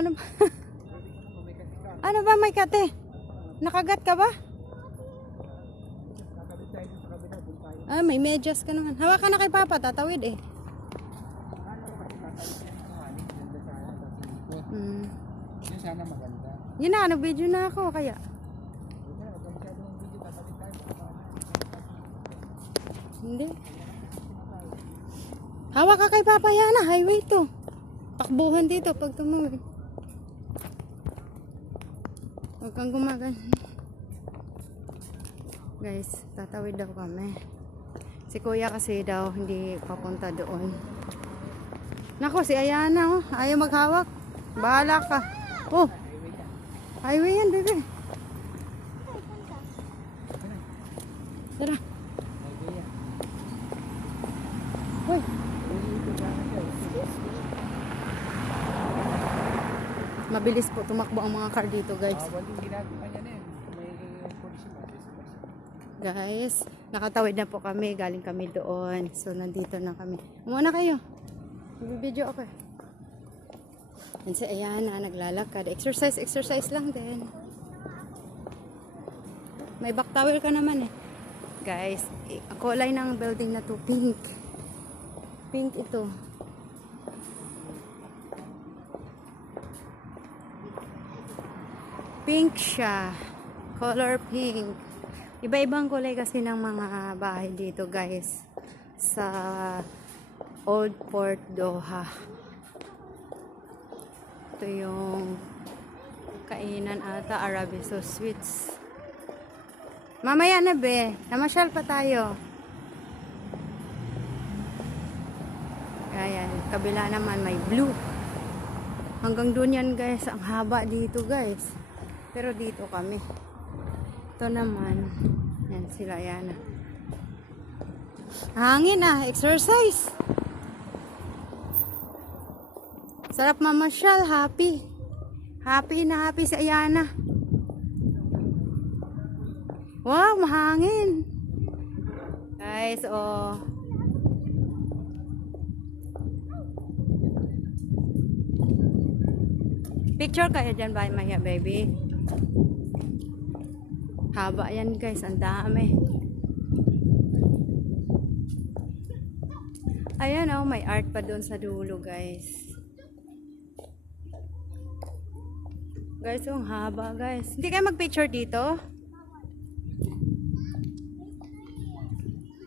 Ano ba? Ano ba may kate? Nakagat ka ba? Ah, may medyas ka naman. Hawakan na kay Papa, tatawid eh. Yun sana maganda. Yun na, nag-video na ako kaya. Hindi. Hawak ka kay Papa Yana, highway to. Takbuhan dito pag tumawid. Huwag kang gumagan. Guys, tatawid daw kami. Si Kuya kasi daw hindi papunta doon. Nako, si Ayana oh, ayaw maghawak. Bahala ka. Oh, highway yan, bebe. Tara. Hoy. Mabilis po tumakbo ang mga car dito, guys. Guys, nakatawid na po kami. Galing kami doon. So, nandito na kami. Muna kayo. Video ako. Yan si Ayana, naglalakad. Exercise lang din. May back towel ka naman eh. Guys, ang kulay ng building na to, pink. Pink ito. Pink siya. Color pink. Iba-ibang kulay kasi ng mga bahay dito, guys. Sa Old Port Doha. Ito yung kainan ata, Arabiso Sweets. Mamaya na be, namasyal pa tayo. Ayan, kabila naman may blue. Hanggang doon yan, guys. Ang haba dito, guys. Pero dito kami. Ito naman. Yan sila, yan. Hangin ah, exercise. Sarap mamasyal, happy. Happy na happy si Ayana. Wow, mahangin. Guys, oh. Picture kayo dyan ba, Maya, baby? Haba yan, guys. Ang dami. Ayan, oh. May art pa doon sa dulo, guys. Guys, yung haba, guys. Hindi kayo mag-picture dito?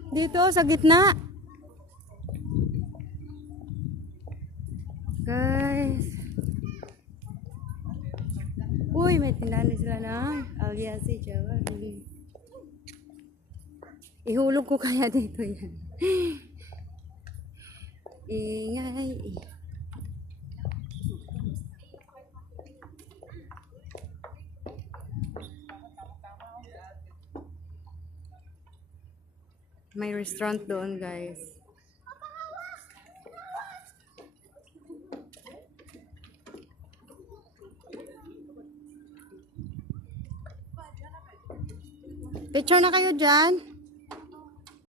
Dito, sa gitna. Guys. Uy, may tindahan sila na Aliasi, Java. Ihulog ko kaya dito yan. Ingay. May restaurant doon, guys. Picture na kayo dyan.